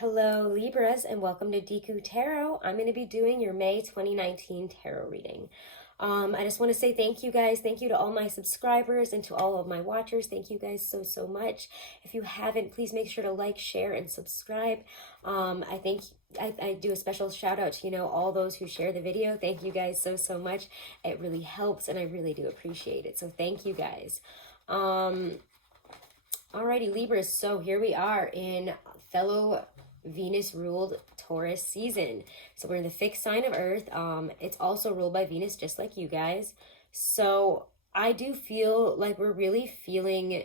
Hello Libras and welcome to Deku Tarot. I'm going to be doing your May 2019 tarot reading. I just want to say thank you guys. Thank you to all my subscribers and to all of my watchers. Thank you guys so much. If you haven't, please make sure to like, share, and subscribe. I do a special shout out to, all those who share the video. Thank you guys so much. It really helps and I really do appreciate it. So thank you guys. Alrighty, Libras. So here we are in fellow Venus ruled Taurus season. So we're in the fixed sign of Earth. It's also ruled by Venus, just like you guys. So I do feel like we're really feeling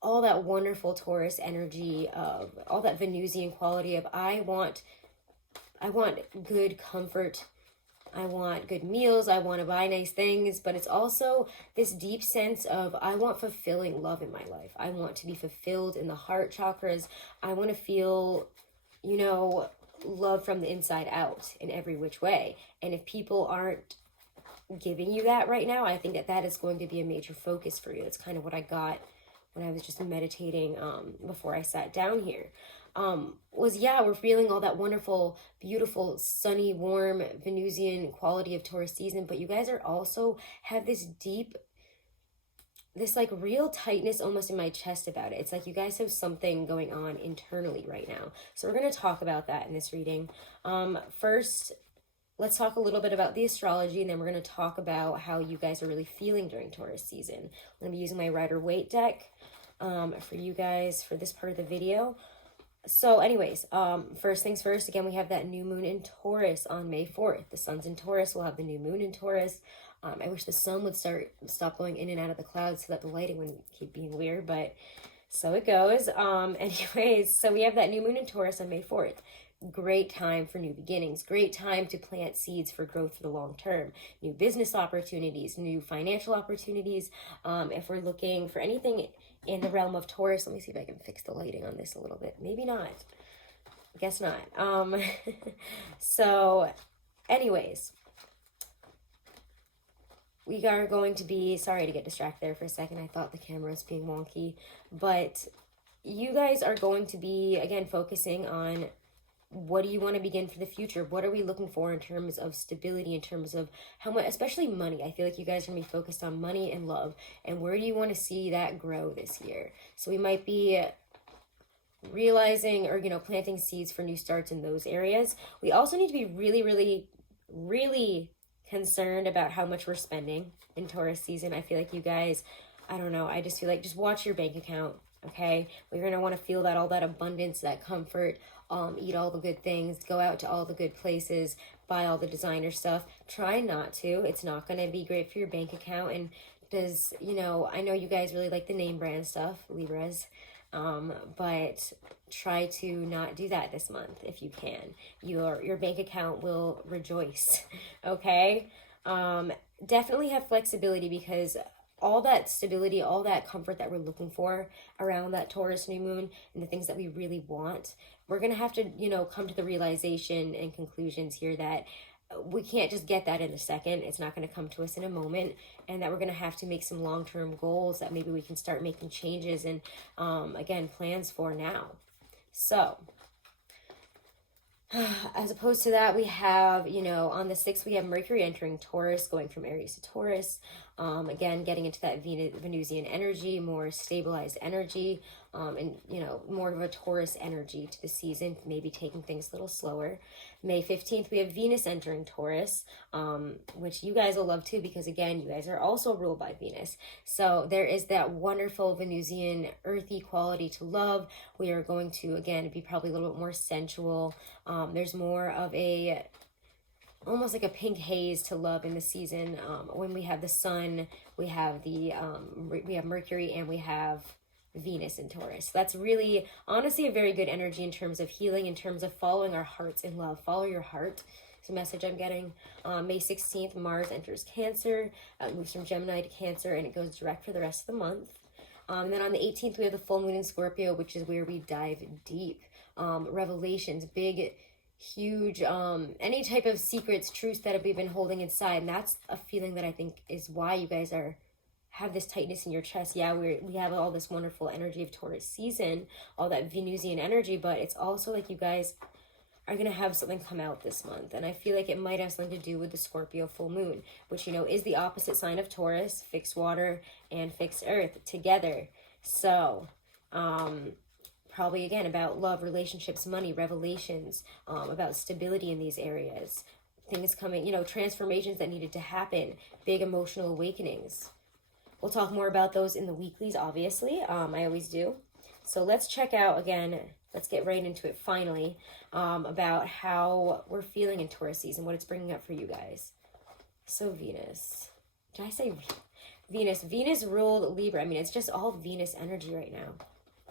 all that wonderful Taurus energy of all that Venusian quality of I want good comfort. I want good meals. I want to buy nice things, but it's also this deep sense of I want fulfilling love in my life. I want to be fulfilled in the heart chakras. I want to feel, love from the inside out in every which way. And if people aren't giving you that right now, I think that is going to be a major focus for you. That's kind of what I got when I was just meditating before I sat down here. We're feeling all that wonderful, beautiful, sunny, warm Venusian quality of Taurus season, but you guys are also have this real tightness almost in my chest about it. It's like you guys have something going on internally right now. So we're going to talk about that in this reading. First, let's talk a little bit about the astrology, and then we're going to talk about how you guys are really feeling during Taurus season. I'm going to be using my Rider-Waite deck for you guys for this part of the video. So anyways, first things first, again, we have that new moon in Taurus on May 4th. The sun's in Taurus. We'll have the new moon in Taurus. I wish the sun would stop going in and out of the clouds so that the lighting wouldn't keep being weird, but so it goes. Anyways, so we have that new moon in Taurus on May 4th. Great time for new beginnings. Great time to plant seeds for growth for the long term. New business opportunities, new financial opportunities. If we're looking for anything in the realm of Taurus, let me see if I can fix the lighting on this a little bit. Maybe not. I guess not. So anyways, we are going to be, sorry to get distracted there for a second. I thought the camera was being wonky, but you guys are going to be, again, focusing on what do you want to begin for the future? What are we looking for in terms of stability, in terms of how much, especially money? I feel like you guys are going to be focused on money and love. And where do you want to see that grow this year? So we might be realizing or, planting seeds for new starts in those areas. We also need to be really concerned about how much we're spending in Taurus season. I feel like you guys, I don't know, I just feel like just watch your bank account. Okay, we're going to want to feel all that abundance, that comfort, eat all the good things, go out to all the good places, buy all the designer stuff. Try not to. It's not going to be great for your bank account. And I know you guys really like the name brand stuff, Libras, but try to not do that this month if you can. Your bank account will rejoice, okay? Definitely have flexibility because all that stability, all that comfort that we're looking for around that Taurus new moon and the things that we really want, we're going to have to, come to the realization and conclusions here that we can't just get that in a second. It's not going to come to us in a moment, and that we're going to have to make some long-term goals that maybe we can start making changes and, again, plans for now. So as opposed to that, we have, on the 6th, we have Mercury entering Taurus, going from Aries to Taurus. Again, getting into that Venusian energy, more stabilized energy, and, more of a Taurus energy to the season, maybe taking things a little slower. May 15th, we have Venus entering Taurus, which you guys will love too, because again, you guys are also ruled by Venus. So there is that wonderful Venusian earthy quality to love. We are going to, again, be probably a little bit more sensual. There's more of almost like a pink haze to love in the season. When we have the sun, we have we have Mercury, and we have Venus in Taurus. That's really, honestly, a very good energy in terms of healing, in terms of following our hearts in love. Follow your heart. It's a message I'm getting. May 16th, Mars enters Cancer, moves from Gemini to Cancer, and it goes direct for the rest of the month. And then on the 18th, we have the full moon in Scorpio, which is where we dive deep. Revelations, big, huge, any type of secrets, truths that we've been holding inside. And that's a feeling that I think is why you guys are have this tightness in your chest. Yeah, we have all this wonderful energy of Taurus season, all that Venusian energy, but it's also like you guys are going to have something come out this month. And I feel like it might have something to do with the Scorpio full moon, which, you know, is the opposite sign of Taurus, fixed water and fixed earth together. So, probably again about love, relationships, money, revelations, about stability in these areas. Things coming, you know, transformations that needed to happen, big emotional awakenings. We'll talk more about those in the weeklies, obviously. I always do. So let's check out again. Let's get right into it finally, about how we're feeling in Taurus season, what it's bringing up for you guys. So Venus. Did I say Venus? Venus ruled Libra. I mean, it's just all Venus energy right now.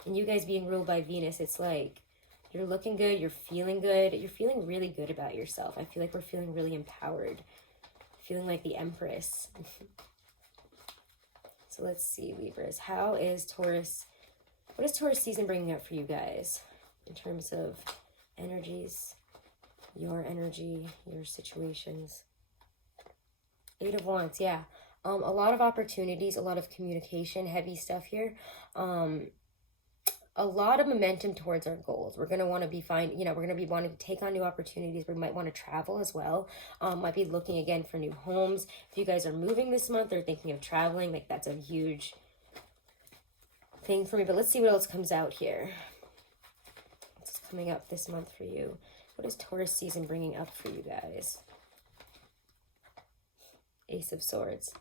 And you guys being ruled by Venus, it's like you're looking good, you're feeling really good about yourself. I feel like we're feeling really empowered, feeling like the Empress. So let's see, Libras. How is Taurus, what is Taurus season bringing up for you guys in terms of energies, your energy, your situations? 8 of Wands, yeah. A lot of opportunities, a lot of communication, heavy stuff here. A lot of momentum towards our goals. We're going to want to be we're going to be wanting to take on new opportunities. We might want to travel as well. Might be looking again for new homes. If you guys are moving this month or thinking of traveling, like that's a huge thing for me. But let's see what else comes out here. What's coming up this month for you? What is Taurus season bringing up for you guys? Ace of Swords.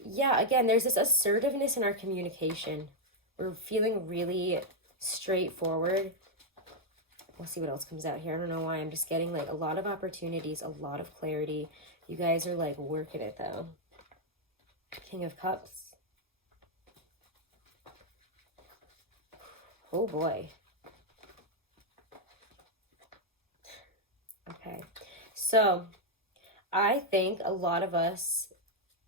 Yeah, again, there's this assertiveness in our communication. We're feeling really straightforward. We'll see what else comes out here. I don't know why. I'm just getting like a lot of opportunities, a lot of clarity. You guys are like working it though. King of Cups. Oh boy. Okay. So I think a lot of us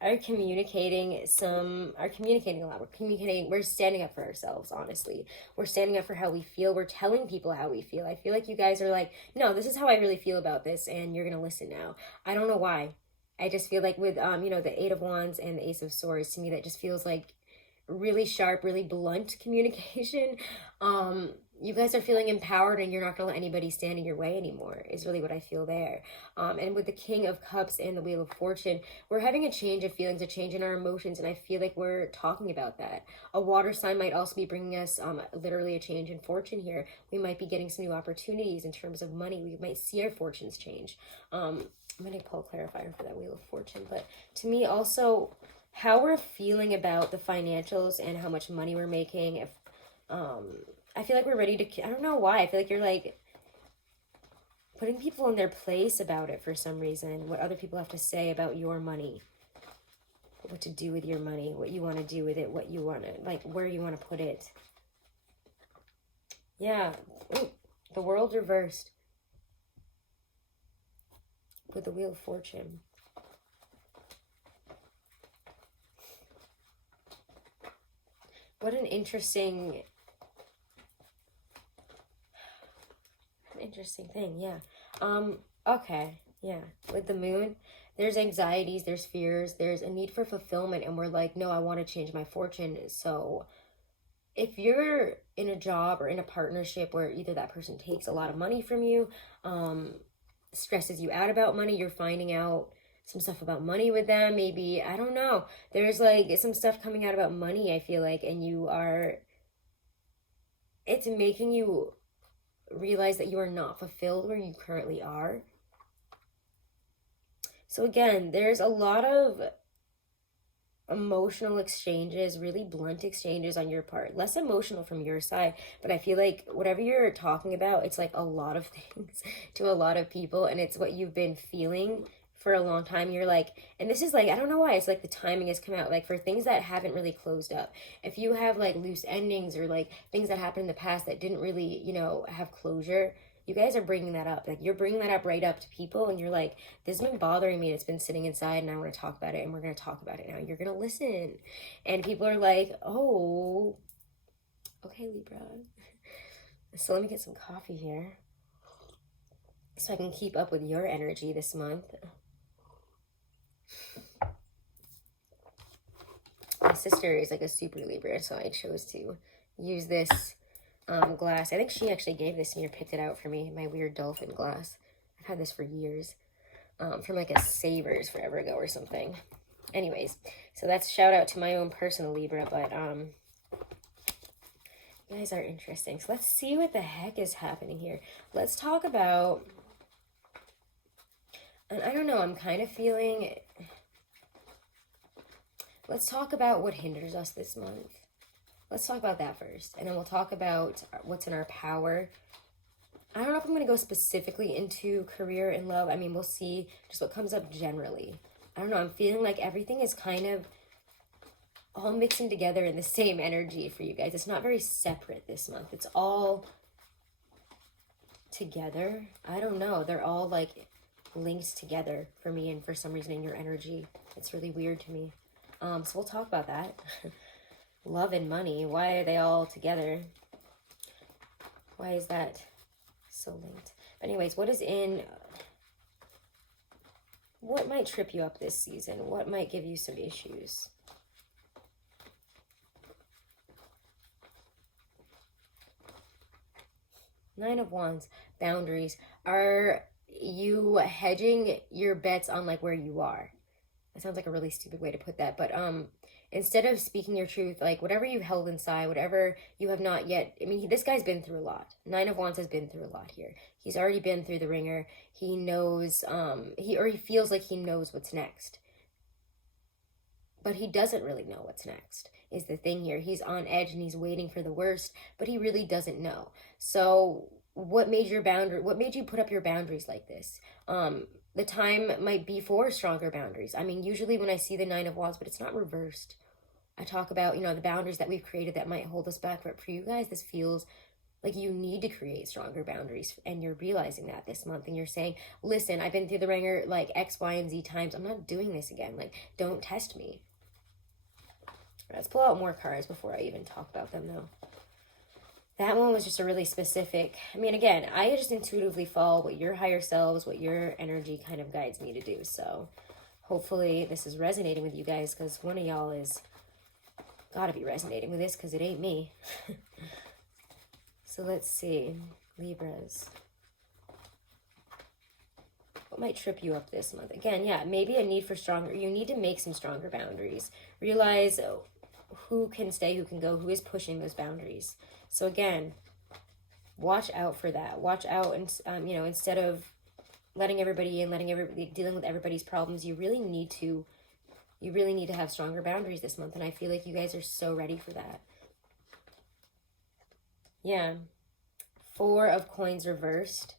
are communicating a lot. We're standing up for ourselves, honestly. We're standing up for how we feel. We're telling people how we feel. I feel like you guys are like, no, this is how I really feel about this, and you're gonna listen now. I don't know why. I just feel like with you know, the 8 of Wands and the Ace of Swords, to me that just feels like really sharp, really blunt communication. You guys are feeling empowered and you're not gonna let anybody stand in your way anymore, is really what I feel there. And with the King of Cups and the Wheel of Fortune, we're having a change of feelings, a change in our emotions, and I feel like we're talking about that. A water sign might also be bringing us literally a change in fortune here. We might be getting some new opportunities in terms of money. We might see our fortunes change. I'm gonna pull a clarifier for that Wheel of Fortune, but to me also, how we're feeling about the financials and how much money we're making. If I feel like we're ready to, I don't know why, I feel like you're like putting people in their place about it for some reason, what other people have to say about your money, what to do with your money, what you want to do with it, what you want to, like, where you want to put it. Yeah. Ooh, the world reversed with the Wheel of Fortune. What an interesting thing. Yeah. Okay. Yeah. With the moon, there's anxieties, there's fears, there's a need for fulfillment, and we're like, no, I want to change my fortune. So if you're in a job or in a partnership where either that person takes a lot of money from you, stresses you out about money, you're finding out some stuff about money with them, maybe, I don't know, there's like some stuff coming out about money, I feel like, and it's making you realize that you are not fulfilled where you currently are. So again, there's a lot of emotional exchanges, really blunt exchanges on your part, less emotional from your side, but I feel like whatever you're talking about, it's like a lot of things to a lot of people, and it's what you've been feeling for a long time. You're like, and this is like, I don't know why, it's like the timing has come out, like for things that haven't really closed up. If you have like loose endings or like things that happened in the past that didn't really, you know, have closure, you guys are bringing that up. Like you're bringing that up right up to people, and you're like, this has been bothering me, and it's been sitting inside, and I want to talk about it, and we're going to talk about it now. You're going to listen. And people are like, oh, okay, Libra. So let me get some coffee here so I can keep up with your energy this month. sister is like a super Libra, so I chose to use this glass. I think she actually gave this to me or picked it out for me, my weird dolphin glass. I've had this for years, from like a Savers forever ago or something. Anyways, so that's shout out to my own personal Libra, but you guys are interesting. So let's see what the heck is happening here. Let's talk about, and I don't know, I'm kind of feeling, let's talk about what hinders us this month. Let's talk about that first, and then we'll talk about what's in our power. I don't know if I'm going to go specifically into career and love. I mean, we'll see just what comes up generally. I don't know. I'm feeling like everything is kind of all mixing together in the same energy for you guys. It's not very separate this month. It's all together. I don't know. They're all like linked together for me and for some reason in your energy. It's really weird to me. So we'll talk about that. Love and money. Why are they all together? Why is that so linked? But anyways, what is in... What might trip you up this season? What might give you some issues? Nine of Wands. Boundaries. Are you hedging your bets on like where you are? That sounds like a really stupid way to put that, but instead of speaking your truth, like whatever you held inside, whatever you have not yet, I mean, this guy's been through a lot. Nine of Wands has been through a lot here. He's already been through the ringer. He knows, he feels like he knows what's next. But he doesn't really know what's next, is the thing here. He's on edge and he's waiting for the worst, but he really doesn't know. So what made you put up your boundaries like this? The time might be for stronger boundaries. I mean, usually when I see the Nine of Wands, but it's not reversed. I talk about, you know, the boundaries that we've created that might hold us back. But for you guys, this feels like you need to create stronger boundaries. And you're realizing that this month. And you're saying, listen, I've been through the ringer like X, Y, and Z times. I'm not doing this again. Like, don't test me. Let's pull out more cards before I even talk about them, though. That one was just a really specific, I mean, again, I just intuitively follow what your higher selves, what your energy kind of guides me to do. So hopefully this is resonating with you guys, because one of y'all is got to be resonating with this, because it ain't me. So let's see. Libras. What might trip you up this month? Again, yeah, maybe a need for stronger, you need to make some stronger boundaries. Realize who can stay, who can go, who is pushing those boundaries. So again, watch out for that. Watch out, and you know, instead of letting everybody in, dealing with everybody's problems, you really need to have stronger boundaries this month. And I feel like you guys are so ready for that. Yeah. Four of Coins reversed.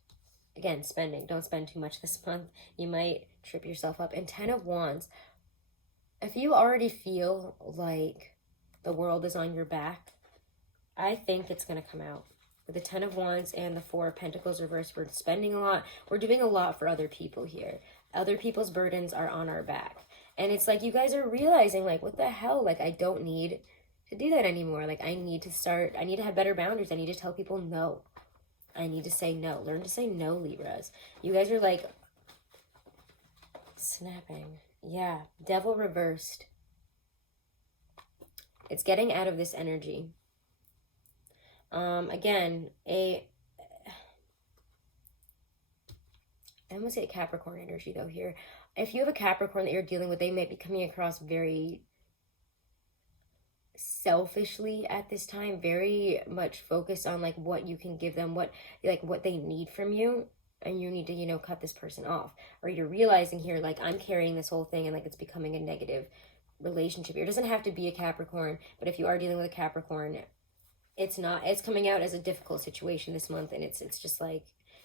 Again, spending. Don't spend too much this month. You might trip yourself up. And 10 of Wands. If you already feel like the world is on your back, I think it's going to come out. With the 10 of Wands and the 4 of Pentacles reversed, we're spending a lot. We're doing a lot for other people here. Other people's burdens are on our back. And it's like you guys are realizing, like, what the hell? Like, I don't need to do that anymore. Like, I need to have better boundaries. I need to tell people no. I need to say no. Learn to say no, Libras. You guys are, like, snapping. Yeah. Devil reversed. It's getting out of this energy. Again, I'm going to say Capricorn energy, though, here. If you have a Capricorn that you're dealing with, they might be coming across very selfishly at this time, very much focused on, like, what you can give them, what they need from you, and you need to, you know, cut this person off. Or you're realizing here, like, I'm carrying this whole thing, and, like, it's becoming a negative relationship here. It doesn't have to be a Capricorn, but if you are dealing with a Capricorn, it's coming out as a difficult situation this month, and it's just like,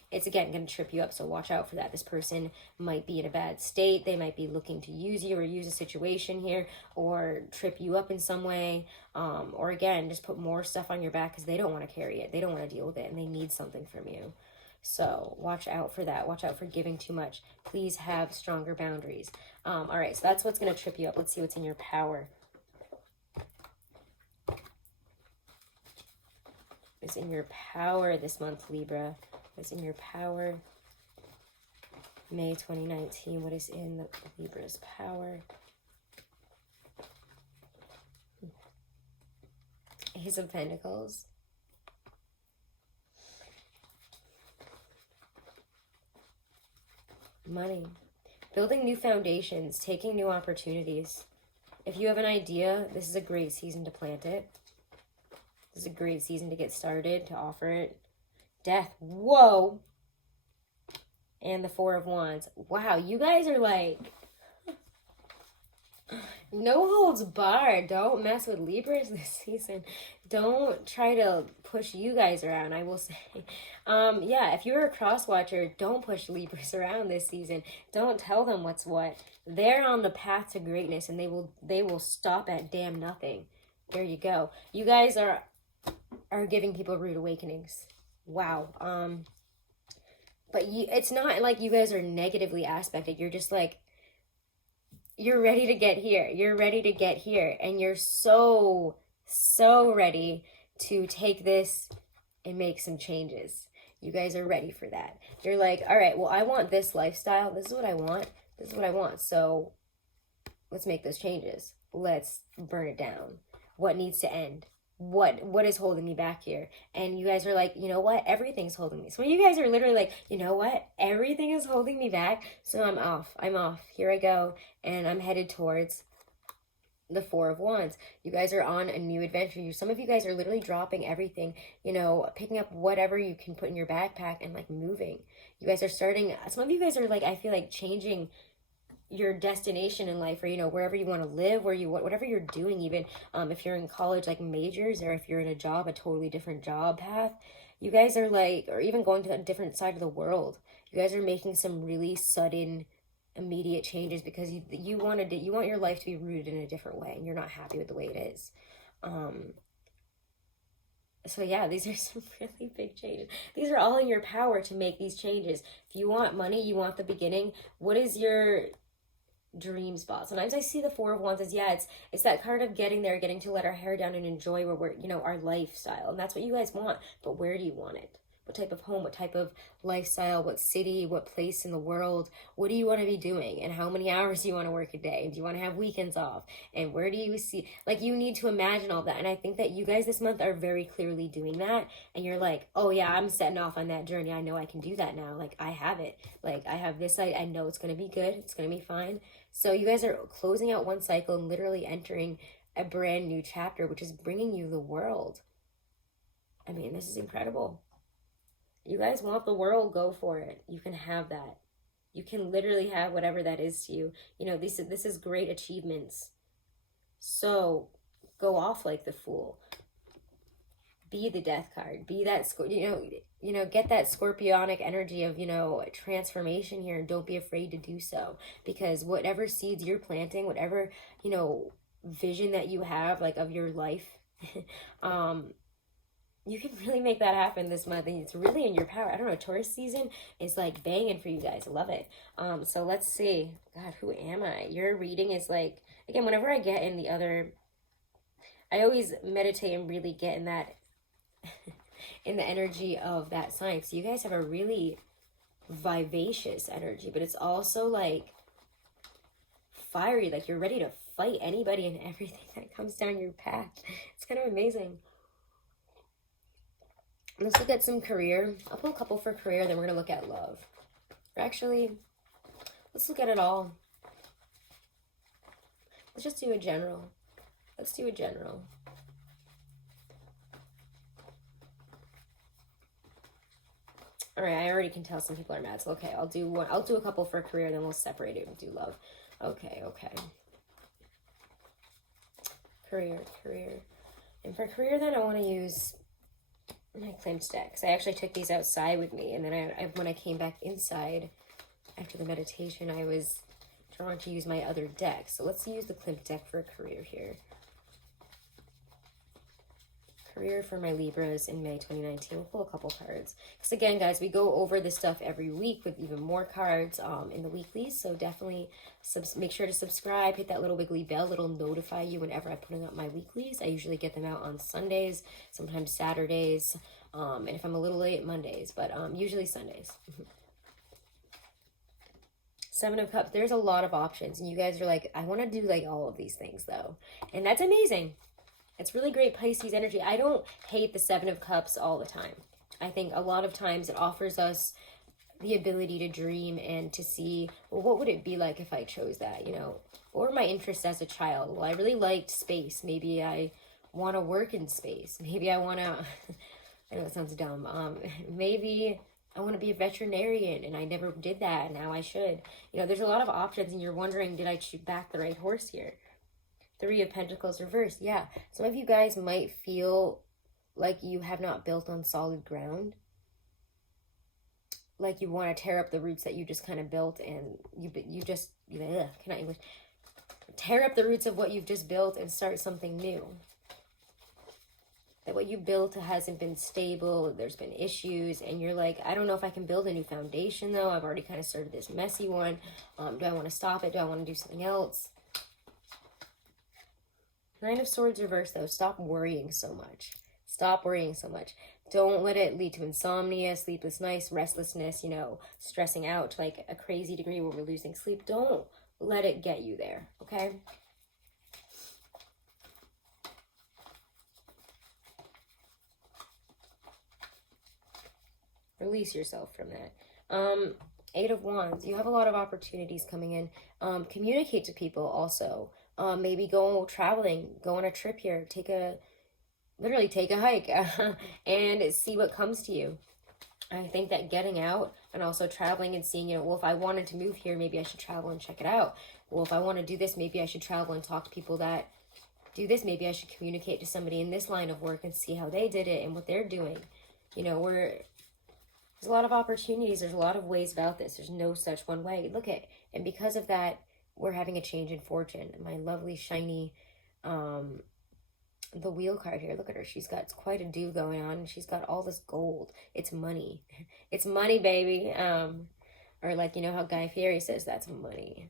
it's again going to trip you up. So watch out for that. This person might be in a bad state. They might be looking to use you or use a situation here, or trip you up in some way, or again, just put more stuff on your back because they don't want to carry it. They don't want to deal with it, and they need something from you. So watch out for that. Watch out for giving too much. Please have stronger boundaries. All right, so that's what's going to trip you up. Let's see what's in your power. What's in your power this month, Libra? What's in your power? May 2019. What is in the Libra's power? Ace of Pentacles. Money. Building new foundations, taking new opportunities. If you have an idea, this is a great season to plant it. This is a great season to get started, to offer it. Death. Whoa. And the Four of Wands. Wow, you guys are like... no holds barred. Don't mess with Libras this season. Don't try to push you guys around, I will say. Yeah, if you're a cross watcher, don't push Libras around this season. Don't tell them what's what. They're on the path to greatness, and they will stop at damn nothing. There you go. You guys are giving people rude awakenings. Wow. But it's not like you guys are negatively aspected. You're just like, you're ready to get here. You're ready to get here. And you're so ready to take this and make some changes. You guys are ready for that. You're like, all right, well, I want this lifestyle. This is what I want. This is what I want. So let's make those changes. Let's burn it down. What needs to end? What is holding me back here? And you guys are like, you know what? Everything's holding me. So you guys are literally like, you know what? Everything is holding me back. So I'm off. Here I go. And I'm headed towards the Four of Wands. You guys are on a new adventure. Some of you guys are literally dropping everything, you know, picking up whatever you can put in your backpack and like moving. You guys are starting, some of you guys are like, I feel like changing your destination in life, or you know, wherever you want to live, whatever you're doing, even if you're in college, like majors, or if you're in a job, a totally different job path. You guys are like, or even going to a different side of the world. You guys are making some really sudden, immediate changes because you want your life to be rooted in a different way, and you're not happy with the way it is. So yeah, these are some really big changes. These are all in your power to make these changes. If you want money, you want the beginning. What is your dream spot? Sometimes I see the Four of Wands as, yeah, it's that card of getting there, getting to let our hair down and enjoy where we're, you know, our lifestyle. And that's what you guys want. But where do you want it? What type of home? What type of lifestyle? What city? What place in the world? What do you want to be doing? And how many hours do you want to work a day? Do you want to have weekends off? And where do you see, like, you need to imagine all that. And I think that you guys this month are very clearly doing that. And you're like, oh yeah, I'm setting off on that journey. I know I can do that now. Like, I have it. Like, I have this. I know it's going to be good. It's going to be fine. So you guys are closing out one cycle and literally entering a brand new chapter, which is bringing you the world. I mean, this is incredible. You guys want the world, go for it. You can have that. You can literally have whatever that is to you. You know, this is great achievements. So go off like the Fool. Be the Death card. Be that, you know, get that Scorpionic energy of, you know, transformation here, and don't be afraid to do so. Because whatever seeds you're planting, whatever, you know, vision that you have, like, of your life, you can really make that happen this month, and it's really in your power. I don't know, Taurus season is like banging for you guys. I love it. So let's see. God, who am I? Your reading is like, again, whenever I get in the other, I always meditate and really get in that, in the energy of that sign. So you guys have a really vivacious energy, but it's also like fiery, like you're ready to fight anybody and everything that comes down your path. It's kind of amazing. Let's look at some career. I'll pull a couple for career, then we're going to look at love. Or actually, let's look at it all. Let's just do a general. Let's do a general. All right, I already can tell some people are mad, so okay, I'll do one. I'll do a couple for career, then we'll separate it and do love. Okay. Career. And for career, then I want to use my Klimt decks. I actually took these outside with me, and then I when I came back inside after the meditation, I was drawn to use my other deck. So let's use the Klimt deck for a career here. Career for my Libras in May 2019. We'll pull a couple cards. Because again, guys, we go over this stuff every week with even more cards in the weeklies. So definitely make sure to subscribe, hit that little wiggly bell. It'll notify you whenever I'm putting up my weeklies. I usually get them out on Sundays, sometimes Saturdays, and if I'm a little late, Mondays, but usually Sundays. Seven of Cups. There's a lot of options, and you guys are like, I want to do like all of these things though, and that's amazing. It's really great Pisces energy. I don't hate the Seven of Cups all the time. I think a lot of times it offers us the ability to dream and to see, well, what would it be like if I chose that, you know? What were my interests as a child? Well, I really liked space. Maybe I want to work in space. Maybe I want to, I know it sounds dumb. Maybe I want to be a veterinarian and I never did that. And now I should. You know, there's a lot of options and you're wondering, did I back the right horse here? Three of Pentacles reversed. Yeah. Some of you guys might feel like you have not built on solid ground. Like you want to tear up the roots that you just kind of built, and you just, cannot English. Tear up the roots of what you've just built and start something new. That what you built hasn't been stable, there's been issues, and you're like, I don't know if I can build a new foundation though. I've already kind of started this messy one. Do I want to stop it? Do I want to do something else? Nine of Swords reversed though. Stop worrying so much. Stop worrying so much. Don't let it lead to insomnia, sleepless nights, restlessness, you know, stressing out to like a crazy degree where we're losing sleep. Don't let it get you there, okay? Release yourself from that. Eight of Wands. You have a lot of opportunities coming in. Communicate to people also. Maybe go traveling, go on a trip here, literally take a hike and see what comes to you. I think that getting out and also traveling and seeing, you know, well, if I wanted to move here, maybe I should travel and check it out. Well, if I want to do this, maybe I should travel and talk to people that do this. Maybe I should communicate to somebody in this line of work and see how they did it and what they're doing. You know, there's a lot of opportunities. There's a lot of ways about this. There's no such one way. Look at, and because of that, we're having a change in fortune. My lovely, shiny, the Wheel card here, look at her. She's got quite a do going on, and she's got all this gold. It's money. It's money, baby. Or like, you know how Guy Fieri says, that's money.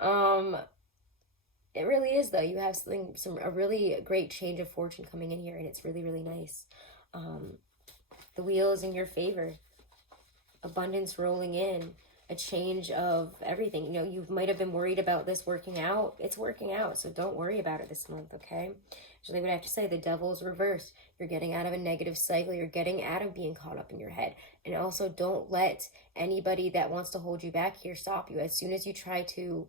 It really is though. You have a really great change of fortune coming in here, and it's really, really nice. The wheel is in your favor. Abundance rolling in. A change of everything. You know, you might have been worried about this working out. It's working out, so don't worry about it this month, okay? So they would have to say the devil's reversed. You're getting out of a negative cycle. You're getting out of being caught up in your head. And also don't let anybody that wants to hold you back here stop you. As soon as you try to,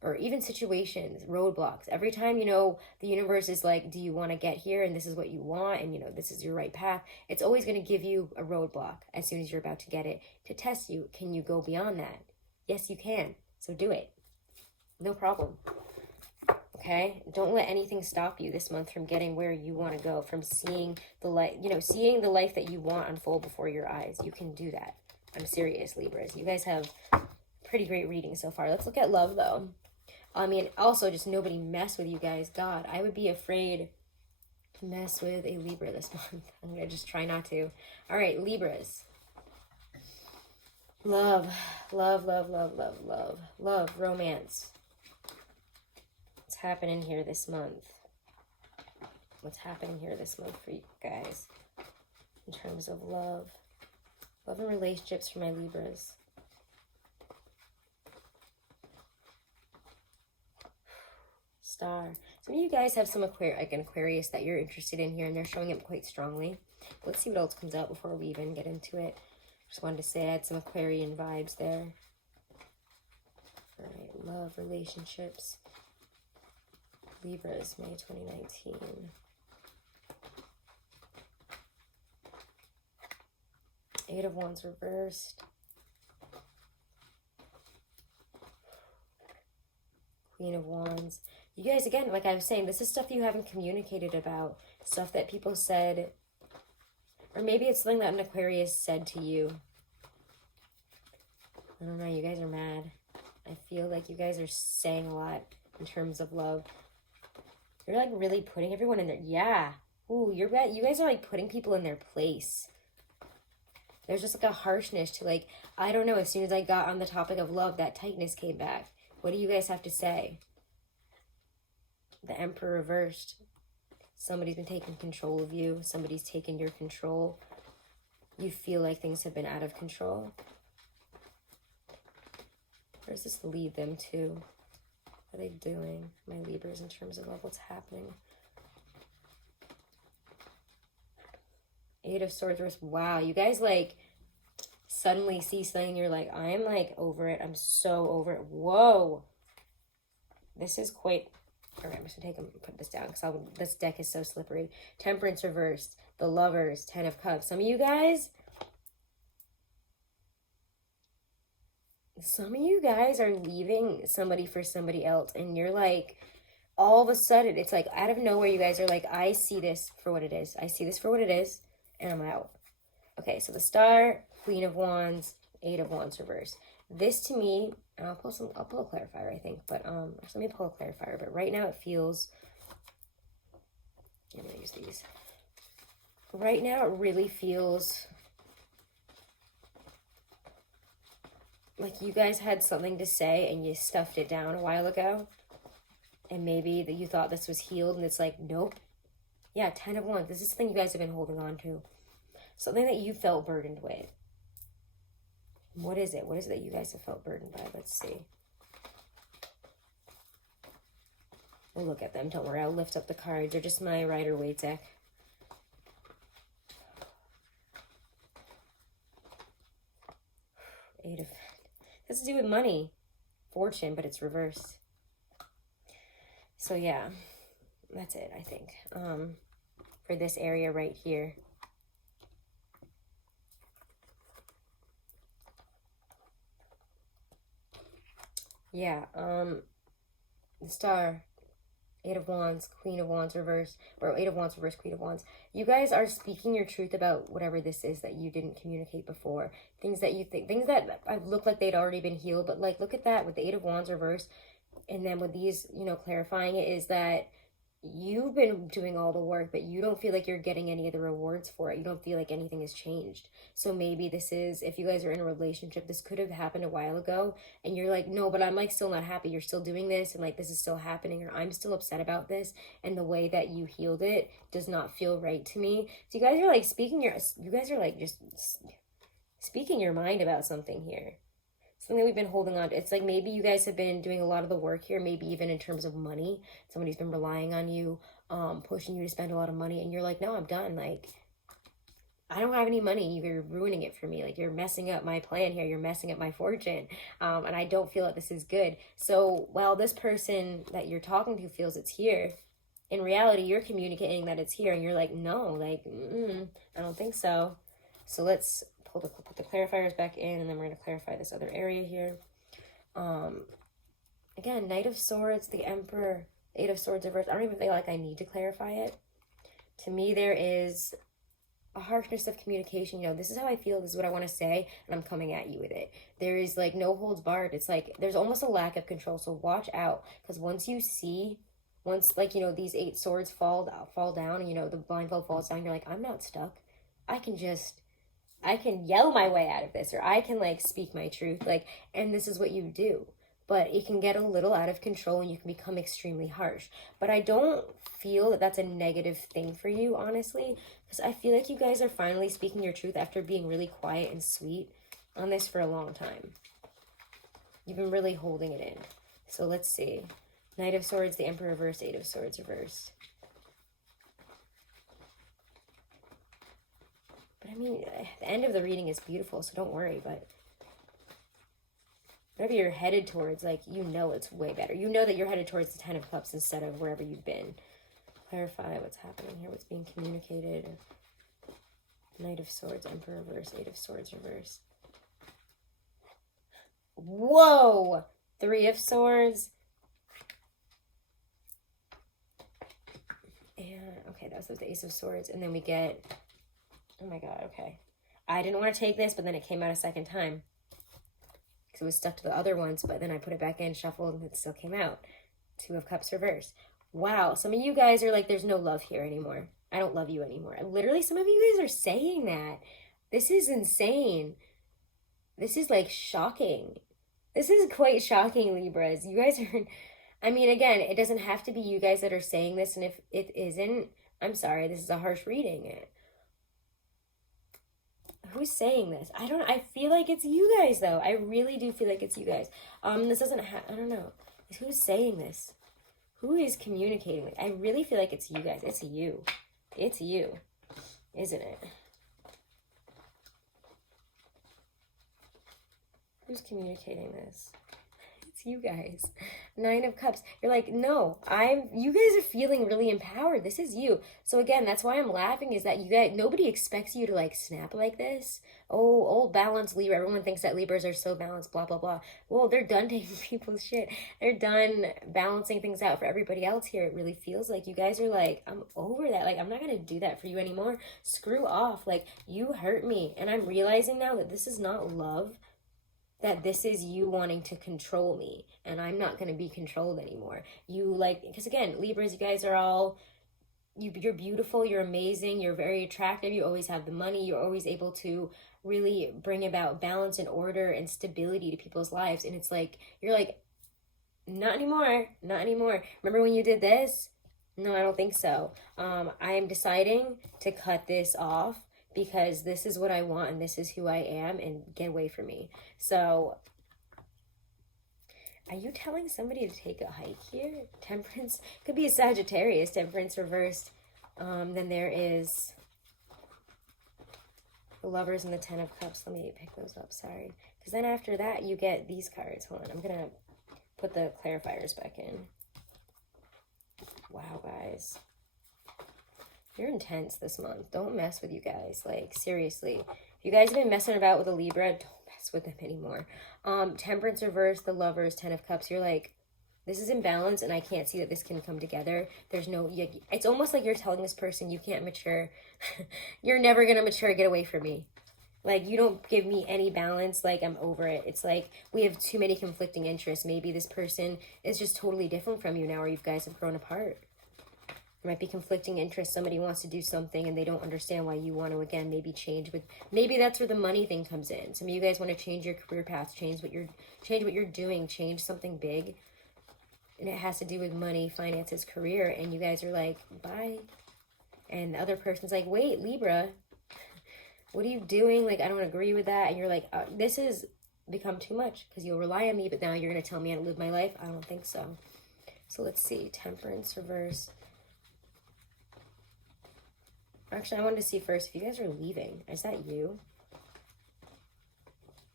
or even situations, roadblocks. Every time, you know, the universe is like, do you want to get here? And this is what you want. And, you know, this is your right path. It's always going to give you a roadblock as soon as you're about to get it to test you. Can you go beyond that? Yes, you can. So do it. No problem. Okay? Don't let anything stop you this month from getting where you want to go, from seeing the light, you know, seeing the life that you want unfold before your eyes. You can do that. I'm serious, Libras. You guys have pretty great reading so far. Let's look at love, though. I mean, also, just nobody mess with you guys. God, I would be afraid to mess with a Libra this month. I'm going to just try not to. All right, Libras. Love, love, love, love, love, love, love, romance. What's happening here this month? What's happening here this month for you guys in terms of love? Love and relationships for my Libras. Star. Some of you guys have some Aquarius that you're interested in here, and they're showing up quite strongly. Let's see what else comes out before we even get into it. Just wanted to say I had some Aquarian vibes there. All right, love, relationships. Libras, May 2019. Eight of Wands reversed. Queen of Wands. You guys, again, like I was saying, this is stuff you haven't communicated about. Stuff that people said, or maybe it's something that an Aquarius said to you. I don't know, you guys are mad. I feel like you guys are saying a lot in terms of love. You're like really putting everyone in their, yeah. Ooh, you guys are like putting people in their place. There's just like a harshness to like, I don't know, as soon as I got on the topic of love, that tightness came back. What do you guys have to say? The Emperor reversed. Somebody's been taking control of you. Somebody's taken your control. You feel like things have been out of control. Where does this lead them to? are they doing, my Libras, in terms of what's happening? Eight of Swords reverse. Wow, you guys like suddenly see something, you're like, I'm like over it. I'm so over it. Whoa. This is quite... All right, I'm just going to put this down because this deck is so slippery. Temperance reversed. The Lovers. 10 of Cups. Some of you guys are leaving somebody for somebody else. And you're like, all of a sudden, it's like out of nowhere, you guys are like, I see this for what it is. I see this for what it is. And I'm out. Okay, so the Star, Queen of Wands, 8 of Wands reverse. This to me, I'll pull a clarifier, I think, but let me pull a clarifier. But right now it feels, I'm gonna use these. Right now it really feels like you guys had something to say and you stuffed it down a while ago, and maybe that you thought this was healed, and it's like, nope. Yeah, 10 of Wands. This is something you guys have been holding on to. Something that you felt burdened with. What is it? What is it that you guys have felt burdened by? Let's see. We'll look at them. Don't worry. I'll lift up the cards. They're just my Rider-Waite deck. Eight of... This has to do with money. Fortune, but it's reversed. So yeah, that's it, I think. For this area right here. Yeah, the Star, 8 of Wands, Queen of Wands reverse, or 8 of Wands reverse, Queen of Wands. You guys are speaking your truth about whatever this is that you didn't communicate before. Things that you think, things that look like they'd already been healed, but like, look at that with the 8 of Wands reverse. And then with these, you know, clarifying it is that you've been doing all the work, but you don't feel like you're getting any of the rewards for it. You don't feel like anything has changed. So maybe this is, if you guys are in a relationship, this could have happened a while ago, and you're like, no, but I'm like still not happy. You're still doing this, and like this is still happening, or I'm still upset about this, and the way that you healed it does not feel right to me. So you guys are like you guys are like just speaking your mind about something here. Something we've been holding on to. It's like maybe you guys have been doing a lot of the work here, maybe even in terms of money. Somebody's been relying on you, pushing you to spend a lot of money, and you're like, no, I'm done. Like, I don't have any money. You're ruining it for me. Like, you're messing up my plan here. You're messing up my fortune. And I don't feel that this is good. So while this person that you're talking to feels it's here, in reality, you're communicating that it's here, and you're like, no, like, I don't think so. So let's put the clarifiers back in, and then we're going to clarify this other area here. Again, Knight of Swords, the Emperor, 8 of Swords reversed. I don't even feel like I need to clarify it. To me, there is a harshness of communication. You know, this is how I feel, this is what I want to say, and I'm coming at you with it. There is like no holds barred. It's like there's almost a lack of control. So watch out, because once like, you know, these 8 swords fall down, and you know the blindfold falls down, you're like, I'm not stuck. I can yell my way out of this, or I can like speak my truth, like, and this is what you do. But it can get a little out of control, and you can become extremely harsh. But I don't feel that that's a negative thing for you, honestly, because I feel like you guys are finally speaking your truth after being really quiet and sweet on this for a long time. You've been really holding it in. So let's see. Knight of Swords, the Emperor reversed, 8 of Swords reversed. But I mean, the end of the reading is beautiful, so don't worry, but whatever you're headed towards, like, you know it's way better. You know that you're headed towards the 10 of Cups instead of wherever you've been. Clarify what's happening here, what's being communicated. Knight of Swords, Emperor reverse, 8 of Swords reverse. Whoa! 3 of Swords. And, okay, that was the Ace of Swords. And then we get... Oh my god, okay. I didn't want to take this, but then it came out a second time. Because it was stuck to the other ones, but then I put it back in, shuffled, and it still came out. 2 of Cups reversed. Wow, some of you guys are like, there's no love here anymore. I don't love you anymore. And literally, some of you guys are saying that. This is insane. This is like shocking. This is quite shocking, Libras. You guys are... I mean, again, it doesn't have to be you guys that are saying this, and if it isn't, I'm sorry, this is a harsh reading. Who's saying this? I feel like it's you guys, though. I really do feel like it's you guys. This doesn't I don't know. Who's saying this? Who is communicating? I really feel like it's you guys. It's you. It's you, isn't it? Who's communicating this? It's you guys. 9 of Cups. You're like, no, you guys are feeling really empowered. This is you. So again, that's why I'm laughing, is that you guys, nobody expects you to like snap like this. Oh, old balanced Libra. Everyone thinks that Libras are so balanced, blah, blah, blah. Well, they're done taking people's shit. They're done balancing things out for everybody else here. It really feels like you guys are like, I'm over that. Like, I'm not going to do that for you anymore. Screw off. Like, you hurt me. And I'm realizing now that this is not love. That this is you wanting to control me, and I'm not going to be controlled anymore. You like, because again, Libras, you guys are all, you're beautiful, you're amazing, you're very attractive, you always have the money, you're always able to really bring about balance and order and stability to people's lives. And it's like, you're like, not anymore, not anymore. Remember when you did this? No, I don't think so. I am deciding to cut this off, because this is what I want and this is who I am, and get away from me. So, are you telling somebody to take a hike here? Temperance, could be a Sagittarius, Temperance reversed. Then there is the Lovers and the 10 of Cups. Let me pick those up, sorry. Because then after that, you get these cards. Hold on, I'm going to put the clarifiers back in. Wow, guys. You're intense this month. Don't mess with you guys. Like, seriously. If you guys have been messing about with a Libra, don't mess with them anymore. Temperance reversed, the Lovers, 10 of Cups. You're like, this is imbalance, and I can't see that this can come together. There's no... It's almost like you're telling this person, you can't mature. You're never going to mature. Get away from me. Like, you don't give me any balance. Like, I'm over it. It's like we have too many conflicting interests. Maybe this person is just totally different from you now, or you guys have grown apart. There might be conflicting interests. Somebody wants to do something and they don't understand why you want to, again, maybe change with, maybe that's where the money thing comes in. Some of you guys want to change your career path, change what you're doing, change something big. And it has to do with money, finances, career. And you guys are like, bye. And the other person's like, wait, Libra, what are you doing? Like, I don't agree with that. And you're like, this has become too much, because you'll rely on me, but now you're going to tell me how to live my life. I don't think so. So let's see. Temperance reverse. Actually, I wanted to see first if you guys are leaving. Is that you?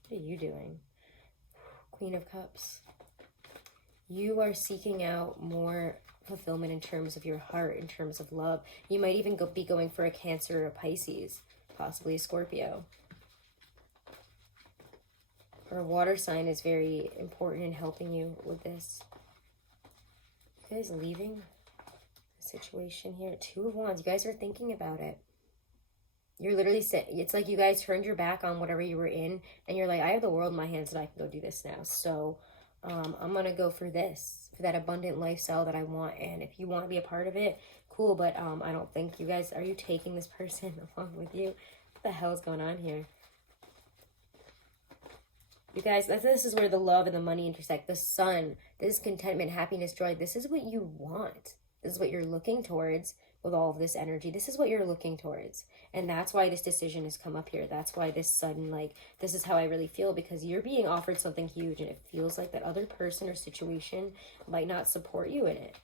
What are you doing? Queen of Cups. You are seeking out more fulfillment in terms of your heart, in terms of love. You might even be going for a Cancer or a Pisces, possibly a Scorpio. Or a water sign is very important in helping you with this. You guys leaving? Situation here. 2 of Wands. You guys are thinking about it. You're literally sitting. It's like you guys turned your back on whatever you were in, and you're like, I have the world in my hands and I can go do this now. So I'm gonna go for this, for that abundant lifestyle that I want. And if you want to be a part of it, cool. But I don't think you guys, are you taking this person along with you? What the hell is going on here? You guys, this is where the love and the money intersect. The sun, this is contentment, happiness, joy. This is what you want. This is what you're looking towards with all of this energy. This is what you're looking towards. And that's why this decision has come up here. That's why this sudden, like, this is how I really feel, because you're being offered something huge and it feels like that other person or situation might not support you in it.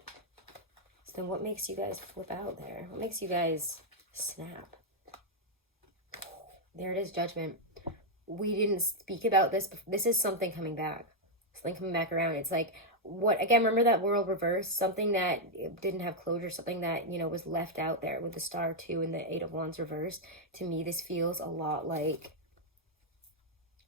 So then what makes you guys flip out there? What makes you guys snap? There it is, Judgment. We didn't speak about this, but this is something coming back. Something coming back around. It's like, what, again, remember that world reverse, something that didn't have closure, something that, you know, was left out there with the Star 2 and the 8 of Wands reversed. To me, this feels a lot like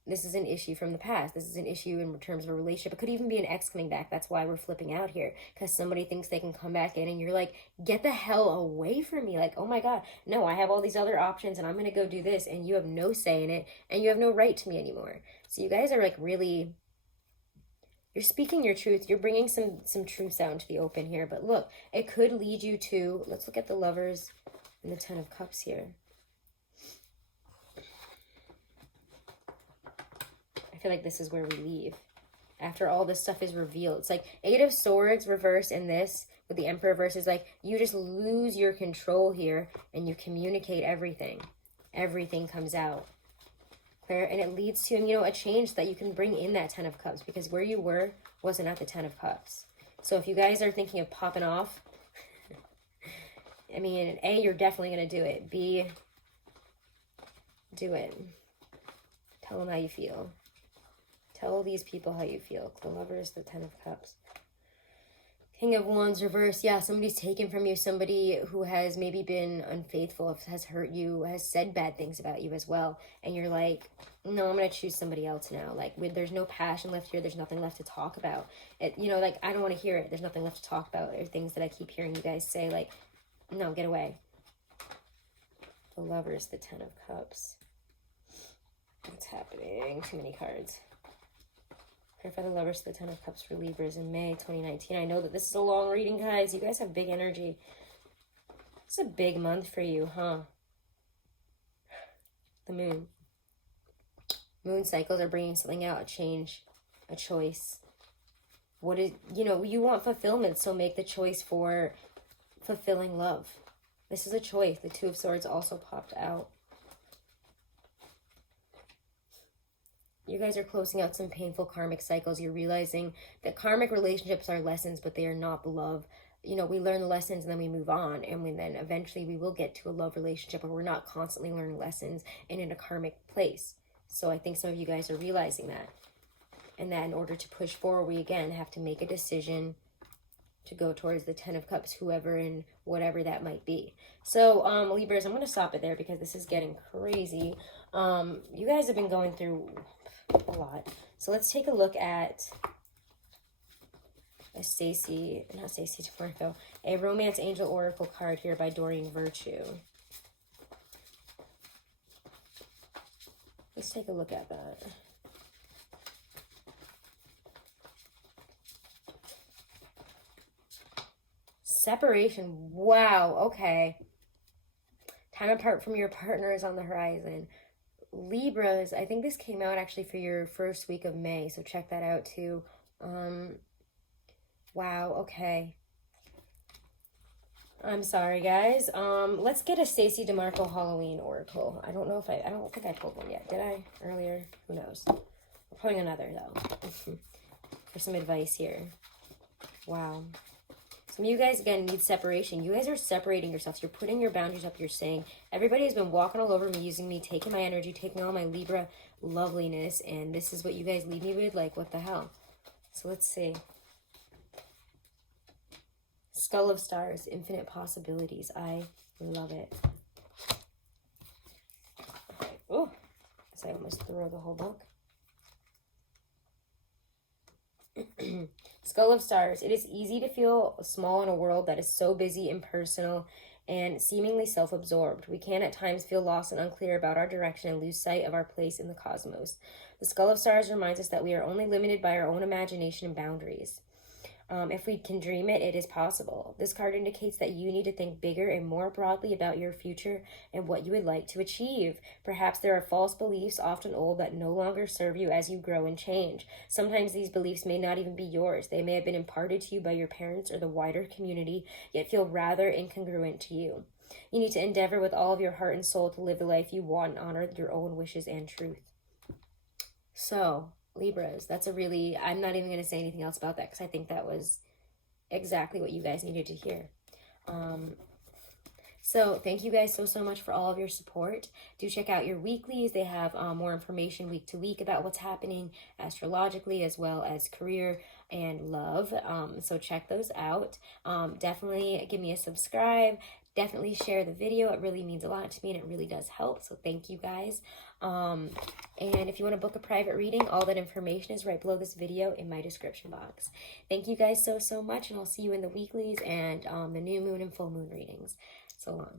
this is an issue from the past. This is an issue in terms of a relationship. It could even be an ex coming back. That's why we're flipping out here, because somebody thinks they can come back in and you're like, get the hell away from me. Like, oh my God, no, I have all these other options and I'm going to go do this, and you have no say in it and you have no right to me anymore. So you guys are like really... You're speaking your truth. You're bringing some truths out into the open here. But look, it could lead you to... Let's look at the Lovers and the 10 of Cups here. I feel like this is where we leave. After all this stuff is revealed. It's like 8 of Swords reverse in this with the Emperor versus like you just lose your control here and you communicate everything. Everything comes out. clear, and it leads to, you know, a change that you can bring in that 10 of Cups, because where you were wasn't at the 10 of Cups. So if you guys are thinking of popping off, I mean, A, you're definitely going to do it. B, do it. Tell them how you feel. Tell these people how you feel. The Lovers, the 10 of Cups. King of Wands reverse. Yeah, somebody's taken from you. Somebody who has maybe been unfaithful, has hurt you, has said bad things about you as well. And you're like, no, I'm going to choose somebody else now. Like, there's no passion left here. There's nothing left to talk about. You know, like, I don't want to hear it. There's nothing left to talk about. Or things that I keep hearing you guys say, like, no, get away. The Lovers, the 10 of Cups. What's happening? Too many cards. Prayer for the Lovers, the 10 of Cups for Libras in May 2019. I know that this is a long reading, guys. You guys have big energy. It's a big month for you, huh? The Moon. Moon cycles are bringing something out, a change, a choice. What is, you know, you want fulfillment, so make the choice for fulfilling love. This is a choice. The Two of Swords also popped out. You guys are closing out some painful karmic cycles. You're realizing that karmic relationships are lessons, but they are not the love. You know, we learn the lessons and then we move on. And then eventually we will get to a love relationship, but we're not constantly learning lessons and in a karmic place. So I think some of you guys are realizing that. And that in order to push forward, we again have to make a decision to go towards the 10 of Cups, whoever and whatever that might be. So, Libras, I'm going to stop it there because this is getting crazy. You guys have been going through a lot. So let's take a look at a a Romance Angel Oracle card here by Doreen Virtue. Let's take a look at that. Separation. Wow. Okay. Time apart from your partner is on the horizon. Libras, I think this came out actually for your first week of May, so check that out too. Wow, okay. I'm sorry, guys. Let's get a Stacey DeMarco Halloween Oracle. I don't think I pulled one yet. Did I? Earlier? Who knows? I'm pulling another, though, for some advice here. Wow. Some of you guys, again, need separation. You guys are separating yourselves. You're putting your boundaries up. You're saying, everybody has been walking all over me, using me, taking my energy, taking all my Libra loveliness, and this is what you guys leave me with? Like, what the hell? So let's see. Skull of Stars, infinite possibilities. I love it. Okay. Oh, I almost threw the whole book. Skull of Stars. It is easy to feel small in a world that is so busy, impersonal, and seemingly self-absorbed. We can at times feel lost and unclear about our direction and lose sight of our place in the cosmos. The Skull of Stars reminds us that we are only limited by our own imagination and boundaries. If we can dream it, it is possible. This card indicates that you need to think bigger and more broadly about your future and what you would like to achieve. Perhaps there are false beliefs, often old, that no longer serve you as you grow and change. Sometimes these beliefs may not even be yours. They may have been imparted to you by your parents or the wider community, yet feel rather incongruent to you. You need to endeavor with all of your heart and soul to live the life you want and honor your own wishes and truth. So, Libras, that's a really, I'm not even going to say anything else about that because I think that was exactly what you guys needed to hear. So thank you guys so much for all of your support. Do check out your weeklies. They have more information week to week about what's happening astrologically as well as career and love. So check those out. Definitely give me a subscribe. Definitely share the video. It really means a lot to me and it really does help. So thank you guys. And if you want to book a private reading, all that information is right below this video in my description box. Thank you guys so much, and I'll see you in the weeklies and the new moon and full moon readings. So long.